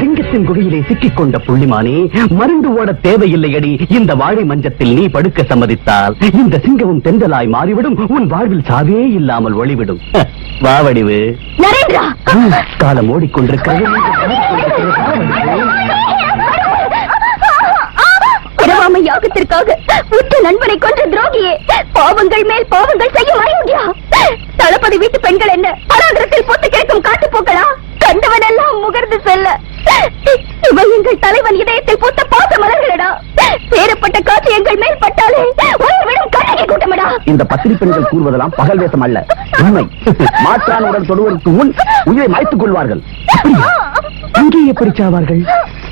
சிங்கத்தின் குகையிலே சிக்கிக் கொண்ட புள்ளிமானே, மருந்து ஓட தேவையில்லையடி. இந்த வாழை மஞ்சத்தில் நீ படுக்க சம்மதித்தால் இந்த சிங்கமும் தென்றலாய் மாறிவிடும். உன் வாழ்வில் சாவே இல்லாமல் ஒளிவிடும். வாவடிவு நரேந்திரா, காலம் ஓடிக்கொண்டிருக்கிறது. இரவாமை யாகத்திற்காக உற்ற நண்பனை கொன்ற துரோகியே, பாவங்கள் மேல் பாவங்கள் செய்யும் அயோக்கியா. தளபதி வீட்டு பெண்கள் என்ன பராந்திரத்தில் பொத்து கேட்கும் காட்டுப்போக்களா? கண்டவன் எல்லாம் முகர்ந்து செல்ல இவை எங்கள் தலைவன் இதயத்தில் பூத்த பாச மலர்களடா. பேரப்பட்ட காட்சி எங்கள் மேல் பட்டாலே உயிர்விடும் கண்ணகி கூட்டமடா. இந்த பத்திரி பெண்கள் கூறுவதெல்லாம் பகல் வேஷம் அல்ல, உண்மை. மாற்றானுடன் தொடுவதற்கு முன் உயிரை மாய்த்துக் கொள்வார்கள். இங்கே எப்படி சாவார்கள்?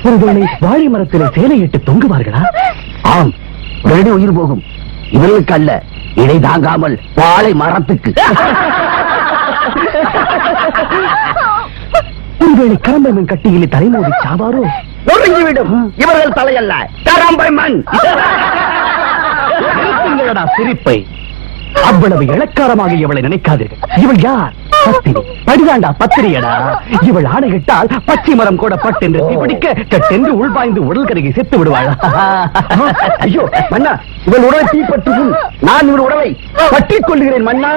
ஒருவேளை வாழை மரத்திலே சேலையிட்டு தொங்குவார்களா? ஆம், உடனே உயிர் போகும். இவர்களுக்கு அல்ல, இதை தாங்காமல் வாழை மரத்துக்கு. ஒருவேளை கரம்பை மண் கட்டியிலே தலைமோதி சாவாரோ? ஒருங்கிவிடும். இவர்கள் தலையல்ல, கரம்பை மண். சிரிப்பை அவ்வளவு இளக்காரமாக இவளை நினைக்காதீர்கள். இவள் யார்? பத்தினி. படிதாண்டா பத்திரியடா. இவள் ஆணையிட்டால் பச்சை மரம் கூட பட்டென்று பிடிக்க கட்டென்று உள்பாய்ந்து உடல் கருகி செத்து விடுவாள். ஐயோ மன்னா, இவள் உடலை தீப்பற்றி நான் இவள் உடலை பற்றிக் கொள்கிறேன் மன்னா.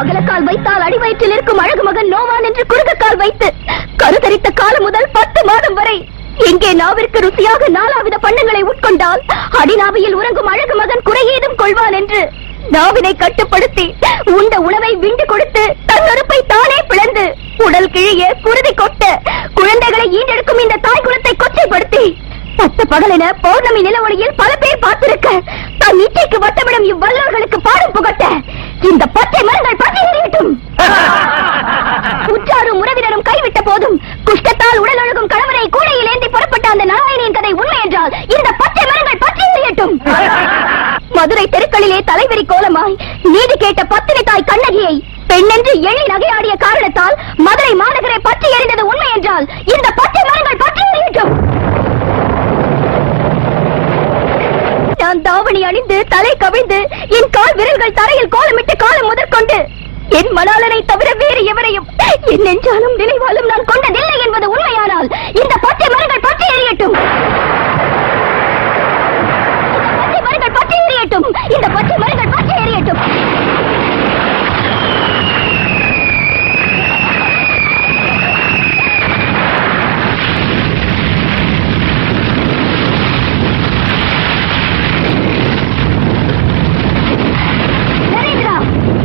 அகலக்கால் வைத்தால் அடிவயிற்றில் இருக்கும் அழகு மகன் நோவான் என்று குறுகக்கால் வைத்து கருத்தரித்த காலம் முதல் 10 மாதம் வரை எங்கே நாவிற்கு ருசியாக 4 பண்டங்களை உட்கொண்டால் அடிநாவியில் உறங்கும் அழகு மகன் குறையேதும் கொள்வான் என்று நாவினை கட்டுப்படுத்தி உண்ட உணவை விண்டு கொடுத்து தன்னொருப்பை தானே பிளந்து உடல் கிழிய குருதி கொட்ட குழந்தைகளை ஈண்டெடுக்கும் இந்த தாய் குலத்தை கொச்சைப்படுத்தி பத்த பகலென பௌர்ணமி நில ஒளியில் பல பேர் பார்த்திருக்க தன் இச்சைக்கு வட்டமிடும் இவ்வல்லோர்களுக்கு பாடம் புகட்ட இந்த பச்சை மரங்கள் பற்றி எறியட்டும். உற்றாரும் உறவினரும் கைவிட்ட போதும் குஷ்டத்தால் உடல் ஒழுகும் கணவனை கூடையில் ஏந்தி புறப்பட்ட அந்த நாராயணியின் கதை உண்மை என்றால் இந்த பச்சை மரங்கள் பற்றி எறியட்டும். மதுரை தெருக்களிலே தலைவெறி கோலமாய் நீதி கேட்ட பத்தினி தாய் கண்ணகியை பெண்ணென்று எள்ளி நகையாடிய காரணத்தால் மதுரை மாநகரை பற்றி எறிந்தது உண்மை என்றால் இந்த பச்சை மரங்கள் பற்றி எறியட்டும். நான் தாவணி அணிந்து தலை கவிழ்ந்து என் கால் விரல்கள் தரையில் கோலமிட்டு காலம் முதற்கொண்டு என் மணாளனை தவிர வேறு எவரையும் என் நெஞ்சாலும் நினைவாலும் நான் கொண்டதில்லை என்பது உண்மையானால் இந்த பச்சை மரங்கள் பற்றி எறியட்டும். பச்சை மரங்கள் பற்றி எறியட்டும். இந்த பச்சை மரங்கள் பற்றி எறியட்டும்.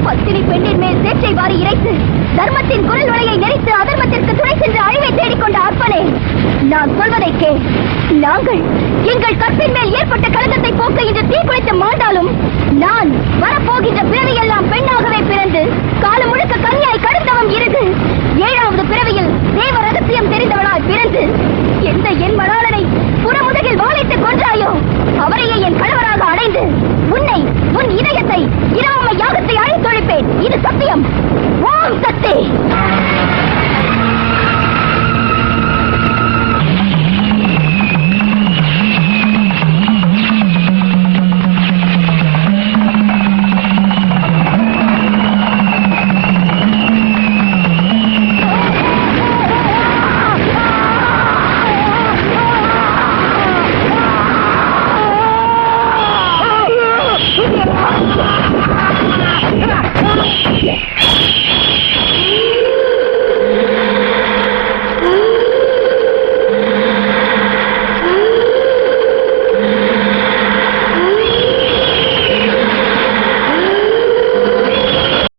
பத்தினி பெண்ணின் மேல் சேற்றை வாரி இறைத்து தர்மத்தின் குரல் வலையை நெறித்து அதர்மத்திற்கு துணை சென்று அழிவை தேடிக்கொண்ட அப்பனே, நான் சொல்வதை கேள். நாங்கள் எங்கள் கற்பின் மேல் ஏற்பட்ட கலங்கத்தை போக்க